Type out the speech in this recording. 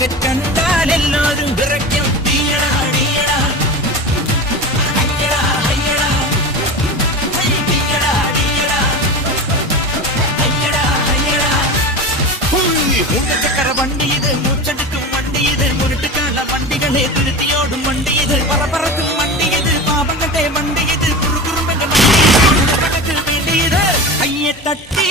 Rocket കണ്ടാൽ എല്ലാരും വിറയ്ക്കും. തീയടാ തീയടാ അയ്യടാ അയ്യടാ തീയടാ തീയടാ അയ്യടാ അയ്യടാ. മൂന്നച്ചക്കര വണ്ടി ഇത്, മൂച്ചെടുക്കും വണ്ടി ഇത്, മുരട്ടുകാല വണ്ടികളെ തിരുത്തിയോടും വണ്ടി ഇത്, പറക്കും വണ്ടി ഇത്, പാപങ്ങളുടെ വണ്ടി ഇത്, കുറുകുറുമ്പന്റെ വണ്ടി ഇത്, വേണ്ടി ഇത്. അയ്യെ തട്ടി